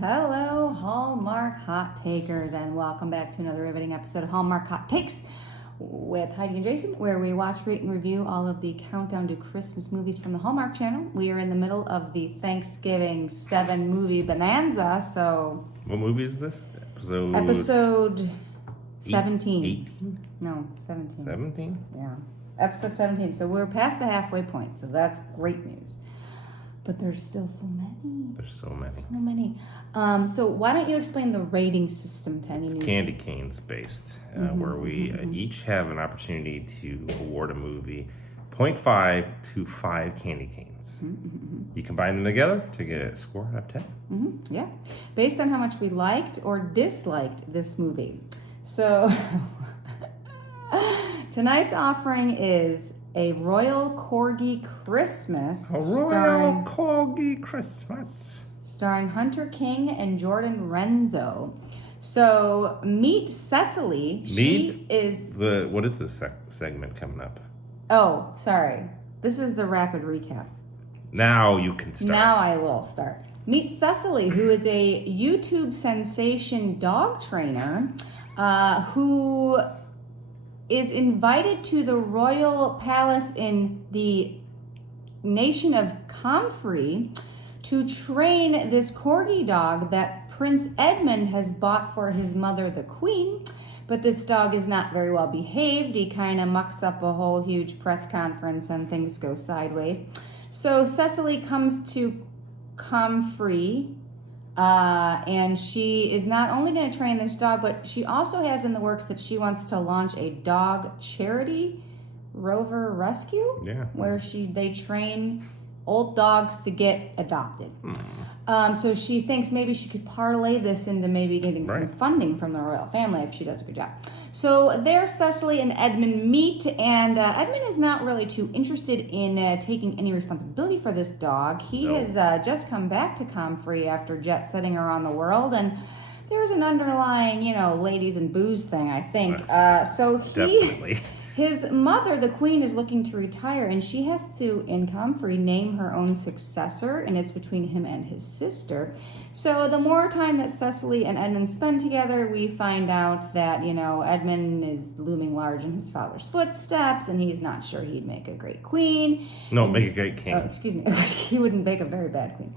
Hello, Hallmark Hot Takers, and welcome back to another riveting episode of Hallmark Hot Takes with Heidi and Jason, where we watch, rate, and review all of the countdown to Christmas movies from the Hallmark Channel. We are in the middle of the Thanksgiving 7 movie bonanza, so... What movie is this? Episode 17. 18? No, 17. 17? Yeah. Episode 17. So we're past the halfway point, so that's great news. But there's still so many. There's so many. So many. So why don't you explain the rating system to any It's news? candy canes based, where we each have an opportunity to award a movie 0.5 to 5 candy canes. You combine them together to get a score out of 10. Yeah. Based on how much we liked or disliked this movie. So tonight's offering is a Royal Corgi Christmas. Corgi Christmas. Starring Hunter King and Jordan Renzo. So meet Cecily. What is this segment coming up? Oh, sorry. This is the rapid recap. Now you can start. Now I will start. Meet Cecily, who is a YouTube sensation dog trainer who is invited to the royal palace in the nation of Comfrey to train this corgi dog that Prince Edmund has bought for his mother, the queen. But this dog is not very well behaved. He kind of mucks up a whole huge press conference and things go sideways. So Cecily comes to Comfrey, and she is not only going to train this dog, but she also has in the works that she wants to launch a dog charity, Rover Rescue, where they train old dogs to get adopted. So she thinks maybe she could parlay this into maybe getting some funding from the royal family if she does a good job. So there Cecily and Edmund meet, and Edmund is not really too interested in taking any responsibility for this dog. He has just come back to Comfrey after jet-setting around the world, and there's an underlying, ladies and booze thing, I think. Definitely. His mother, the queen, is looking to retire, and she has to, in Comfrey, name her own successor, and it's between him and his sister. So the more time that Cecily and Edmund spend together, we find out that, Edmund is looming large in his father's footsteps, and he's not sure he'd make a great queen. Make a great king. Oh, excuse me. He wouldn't make a very bad queen.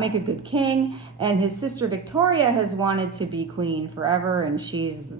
Make a good king. And his sister Victoria has wanted to be queen forever, and she's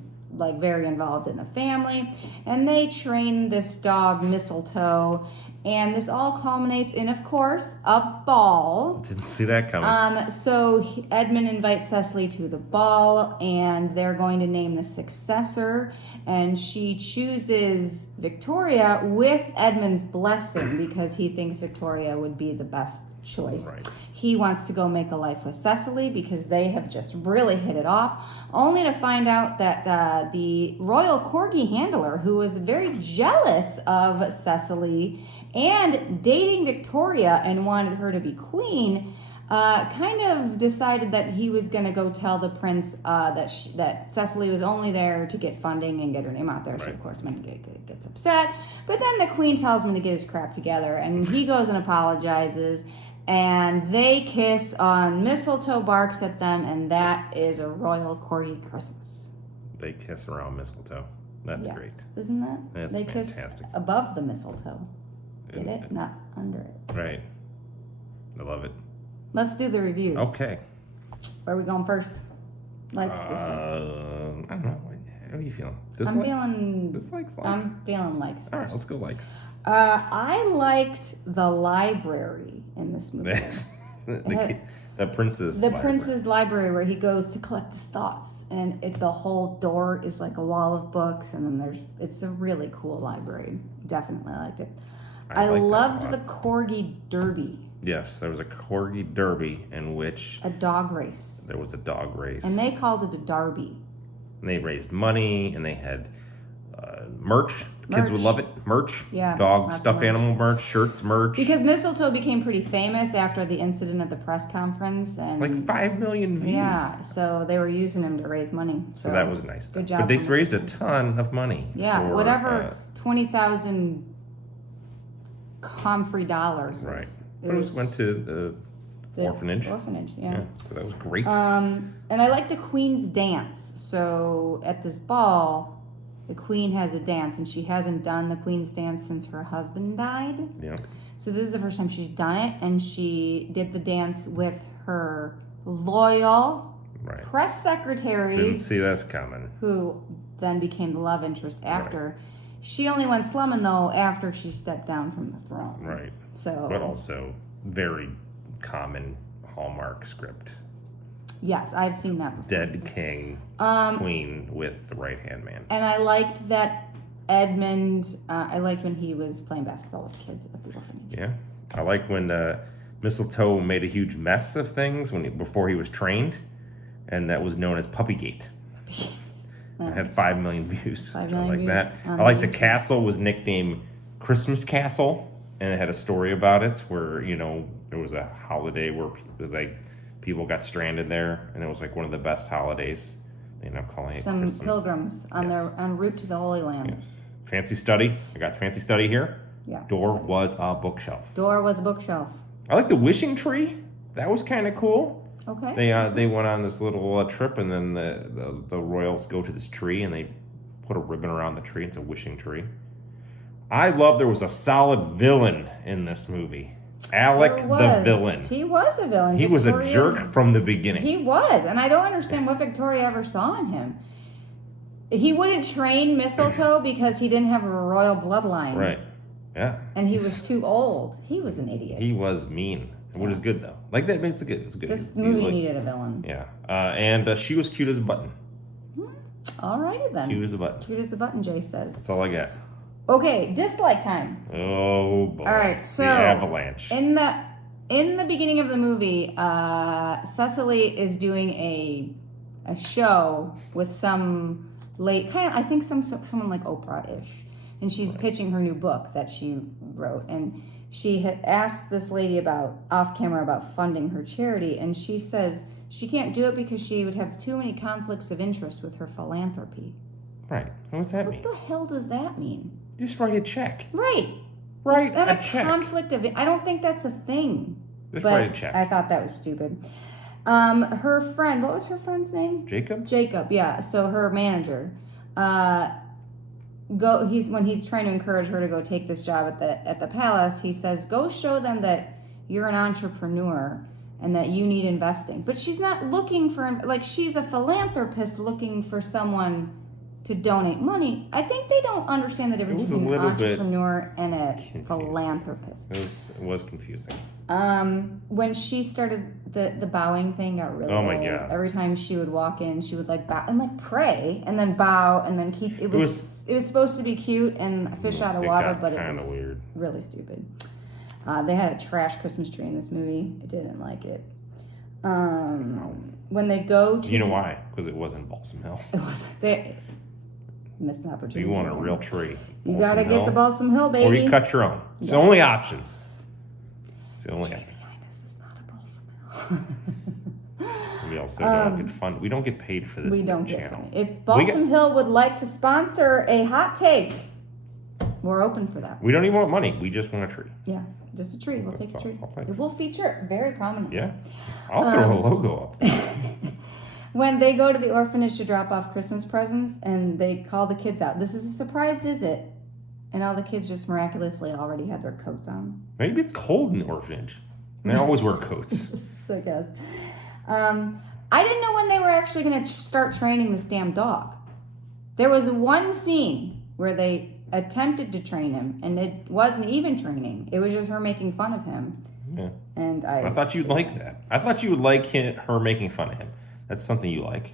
very involved in the family, and they train this dog Mistletoe, and this all culminates in, of course, a ball. Didn't see that coming. So Edmund invites Cecily to the ball, and they're going to name the successor, and she chooses Victoria with Edmund's blessing because he thinks Victoria would be the best choice. Right. He wants to go make a life with Cecily because they have just really hit it off, only to find out that the royal corgi handler, who was very jealous of Cecily and dating Victoria and wanted her to be queen, kind of decided that he was going to go tell the prince that Cecily was only there to get funding and get her name out there. So, of course, man gets upset. But then the queen tells him to get his crap together, and he goes and apologizes. And they kiss on Mistletoe barks at them, and that is a royal corgi Christmas. They kiss around mistletoe. That's great. Isn't that? That's they fantastic. Kiss above the mistletoe. Get it? Not under it. Right. I love it. Let's do the reviews. Okay. Where are we going first? Likes, dislikes. I don't know. How are you feeling? I'm feeling... Dislikes, likes? I'm feeling likes first. All right, let's go likes. I liked the library in this movie. The prince's the library. prince's library where he goes to collect his thoughts, and the whole door is like a wall of books, and then it's a really cool library. Definitely liked it. I loved the corgi derby. Yes, there was a corgi derby in which a dog race. There was a dog race, and they called it a derby. And they raised money, and they had merch. Kids would love it. Merch. Yeah. Dog, stuffed animal merch, shirts, merch. Because Mistletoe became pretty famous after the incident at the press conference. And 5 million views. Yeah, so they were using him to raise money. So that was nice. Good job. But they raised a ton of money. Yeah, whatever 20,000 Comfrey dollars. Right. It went to orphanage. Orphanage, yeah. So that was great. And I like the Queen's dance. So at this ball, the Queen has a dance, and she hasn't done the Queen's dance since her husband died. Yeah. So this is the first time she's done it, and she did the dance with her loyal press secretary. Didn't see this coming. Who then became the love interest after. Right. She only went slumming, though, after she stepped down from the throne. Right. So, but also very common Hallmark script. Yes, I've seen that before. Dead king, queen with the right-hand man. And I liked that Edmund, I liked when he was playing basketball with kids at the orphanage. Yeah. I like when Mistletoe made a huge mess of things before he was trained, and that was known as Puppygate. It had 5 million views. 5 million like views that. I like the castle was nicknamed Christmas Castle, and it had a story about it where, there was a holiday where people got stranded there, and it was like one of the best holidays. They ended up calling it Christmas. Some pilgrims on their en route to the Holy Land. Yes. Fancy study. I got the fancy study here. Yeah. Door was a bookshelf. Door was a bookshelf. I like the wishing tree. That was kind of cool. Okay. They went on this little trip, and then the royals go to this tree, and they put a ribbon around the tree. It's a wishing tree. I love there was a solid villain in this movie. Alec the villain. He was a villain. He was a jerk from the beginning. He was, and I don't understand what Victoria ever saw in him. He wouldn't train Mistletoe because he didn't have a royal bloodline. Right. Yeah. And he was too old. He was an idiot. He was mean, which is good though. Like that, it's good. It's good. This movie needed a villain. Yeah. And she was cute as a button. Alrighty then. Cute as a button. Cute as a button, Jay says. That's all I got. Okay, dislike time. Oh boy. All right, so the avalanche. In the beginning of the movie, Cecily is doing a show with some I think someone like Oprah-ish, and she's pitching her new book that she wrote, and she had asked this lady off camera about funding her charity, and she says she can't do it because she would have too many conflicts of interest with her philanthropy. Right. What's that mean? What the hell does that mean? Just write a check. Right. Write a check. Conflict of... I don't think that's a thing. Just write a check. I thought that was stupid. Her friend... What was her friend's name? Jacob? Jacob, yeah. So her manager... when he's trying to encourage her to go take this job at the palace, he says, go show them that you're an entrepreneur and that you need investing. But she's not looking for... she's a philanthropist looking for someone to donate money. I think they don't understand the difference between an entrepreneur and a philanthropist. It was confusing. When she started the bowing thing got really old. God. Every time she would walk in, she would bow and pray and then bow and then keep it was supposed to be cute and a fish out of water, but it was weird. Really stupid. They had a trash Christmas tree in this movie. I didn't like it. When they go to why? Because it wasn't Balsam Hill. It wasn't there. Missed an opportunity. You want a real tree. You gotta get the Balsam Hill, baby. Or you cut your own. It's the only options. It's the only option. Behind us is not a Balsam Hill. We also don't get fun. We don't get paid for this we don't channel. Get if Balsam Hill would like to sponsor a hot take, we're open for that. We don't even want money. We just want a tree. Yeah, just a tree. We'll take a tree. It will feature it very prominently. Yeah. I'll throw a logo up. When they go to the orphanage to drop off Christmas presents and they call the kids out, this is a surprise visit, and all the kids just miraculously already had their coats on. Maybe it's cold in the orphanage. And they always wear coats. So I guess. I didn't know when they were actually going to start training this damn dog. There was one scene where they attempted to train him, and it wasn't even training. It was just her making fun of him. Yeah. And I thought you'd like that. I thought you would like her making fun of him. That's something you like.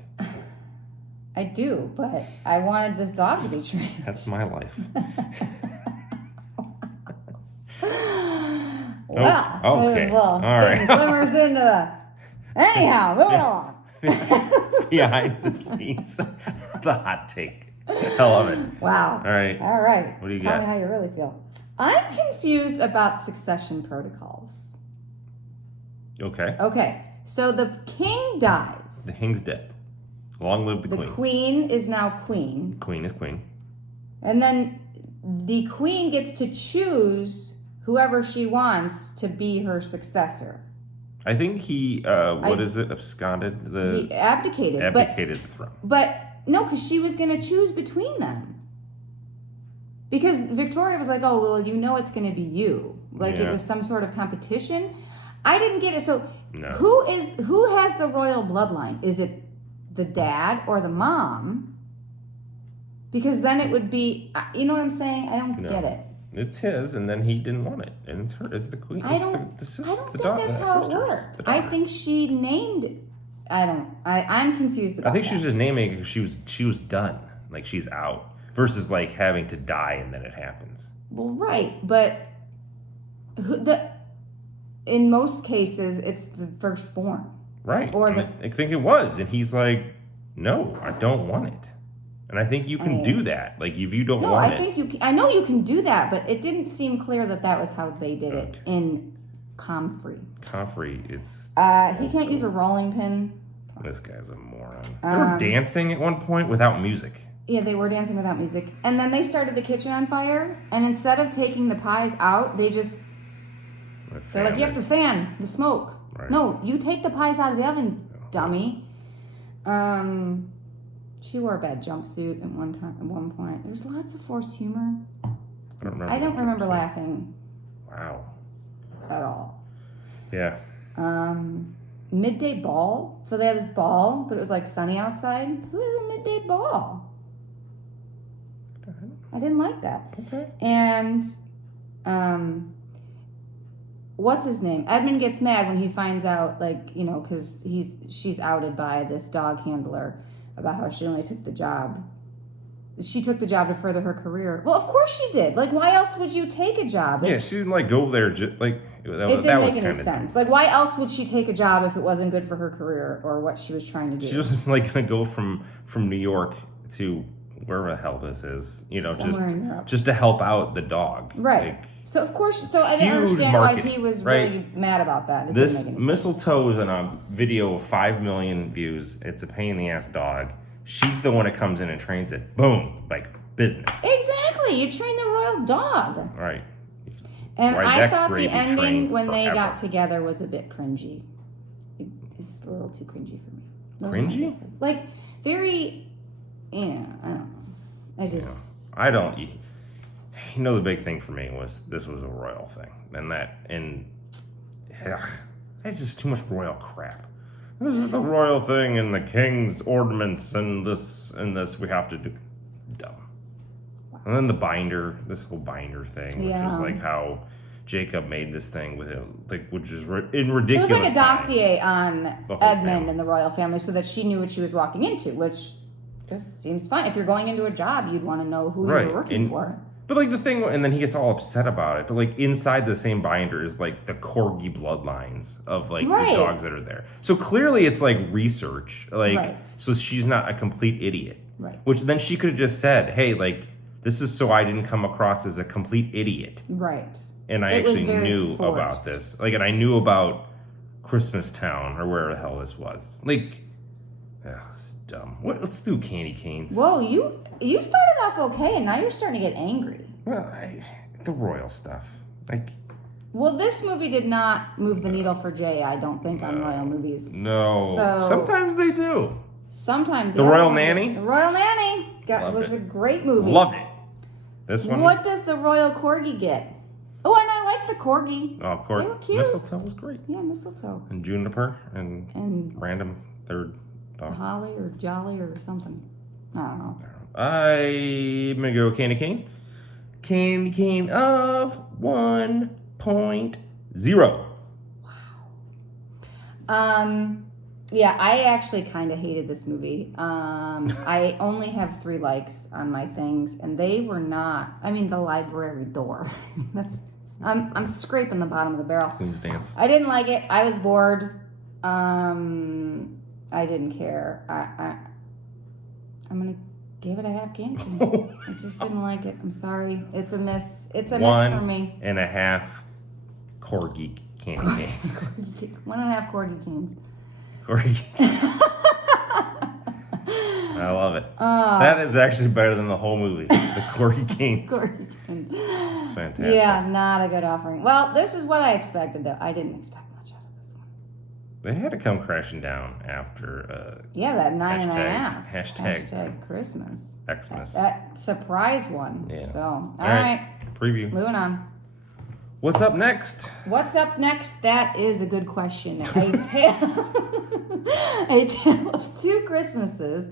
I do, but I wanted this dog to be trained. That's my life. Well, okay. All right. Glimmers into the... Anyhow, moving along. Behind the scenes, the hot take. I love it. Wow. All right. What do you got? Tell me how you really feel. I'm confused about succession protocols. Okay. So the king dies. The king's dead. Long live the queen. The queen is now queen. Queen is queen. And then the queen gets to choose whoever she wants to be her successor. I think he, absconded He abdicated. abdicated the throne. But no, because she was going to choose between them. Because Victoria was like, oh, well, it's going to be you. Like it was some sort of competition. I didn't get it. So who has the royal bloodline? Is it the dad or the mom? Because then it would be, you know what I'm saying? I don't get it. It's his, and then he didn't want it, and it's her. It's the queen. I don't think that's how it worked. I think she named. I'm confused about. I think she was just naming it because she was done. Like she's out. Versus like having to die and then it happens. Well, right, but in most cases it's the firstborn. Right. Or I think it was, and he's like, no, I don't want it. And I think you can do that. Like if you don't want it. No, I think you. I know you can do that, but it didn't seem clear that was how they did it in Comfrey. Comfrey, it's. He can't use a rolling pin. This guy's a moron. They were dancing at one point without music. Yeah, they were dancing without music. And then they started the kitchen on fire, and instead of taking the pies out, they're like, you have to fan the smoke. Right. No, you take the pies out of the oven, dummy. She wore a bad jumpsuit at one point. There's lots of forced humor. I don't remember laughing. Wow. At all. Yeah. Midday ball. So they had this ball, but it was like sunny outside. Who has a midday ball? I didn't like that. Okay. And what's his name? Edmund gets mad when he finds out, because she's outed by this dog handler about how she only took the job. She took the job to further her career. Well, of course she did. Like, why else would you take a job? Yeah, she didn't go there. It didn't make any sense. Like, why else would she take a job if it wasn't good for her career or what she was trying to do? She wasn't going to go from New York to wherever the hell this is, just to help out the dog. Right. So of course, I didn't understand why he was really mad about that. This Mistletoe is in a video of 5 million views. It's a pain in the ass dog. She's the one that comes in and trains it. Boom, like business. Exactly. You train the royal dog. Right. And I thought the ending when they got together was a bit cringy. It's a little too cringy for me. Cringy? Like very. Yeah, I don't know. I don't. The big thing for me was this was a royal thing, it's just too much royal crap. This is the royal thing, and the king's ornaments, and this we have to do. Dumb. And then this whole binder thing, which was like how Jacob made this thing with him, which is in ridiculous. It was like a dossier on Edmund and the royal family, so that she knew what she was walking into, which. Just seems fine. If you're going into a job, you'd want to know who you're working for. But the thing, and then he gets all upset about it. But inside the same binder is the Corgi bloodlines of the dogs that are there. So clearly it's research. So she's not a complete idiot. Right. Which then she could have just said, hey, this is so I didn't come across as a complete idiot. Right. And I actually knew about this. And I knew about Christmas Town or wherever the hell this was. It's dumb. Let's do candy canes. Whoa, you started off okay, and now you're starting to get angry. Well, the royal stuff. Well, this movie did not move the needle for Jay, I don't think, on royal movies. No. So, sometimes they do. Sometimes. The Royal Nanny? The Royal Nanny was a great movie. Love it. This one. What does the Royal Corgi get? Oh, and I like the Corgi. Oh, They were cute. Mistletoe was great. Yeah, Mistletoe. And Juniper and random third. Holly or Jolly or something. I don't know. I'm going to go candy cane. Candy cane of 1.0. Wow. Yeah, I actually kind of hated this movie. I only have 3 likes on my things, and they were not. I mean, the library door. I'm scraping the bottom of the barrel. Queen's Dance. I didn't like it. I was bored. I didn't care. I'm gonna give it a half candy cane. I just didn't like it. I'm sorry. It's a miss. It's a miss for me. 1.5 Corgi candy canes. 1.5 Corgi canes. Corgi. I love it. That is actually better than the whole movie. The Corgi canes. Corgi canes. It's fantastic. Yeah, not a good offering. Well, this is what I expected, though. I didn't expect much out of this one. They had to come crashing down after Yeah, that 9.5. hashtag Christmas. Xmas. That surprise one. Yeah. So, all All right. Preview. Moving on. What's up next? What's up next? That is a good question. A Tale of Two Christmases,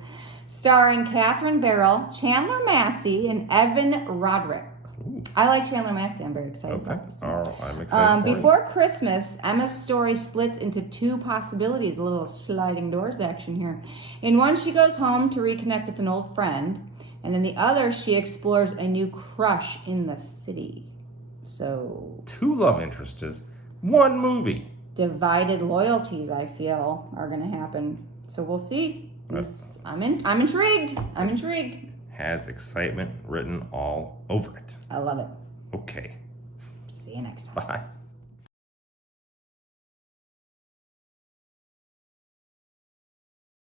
starring Catherine Barrell, Chandler Massey, and Evan Roderick. Ooh. I like Chandler Massey. I'm very excited Okay. about this one. Oh, I'm excited for Before Christmas, Emma's story splits into two possibilities, a little sliding doors action here. In one, she goes home to reconnect with an old friend, and in the other, she explores a new crush in the city. So, it. Two love interests, one movie. divided loyalties, I feel, are going to happen. So we'll see. I'm intrigued. I'm intrigued. Has excitement written all over it. I love it. Okay. See you next time. Bye.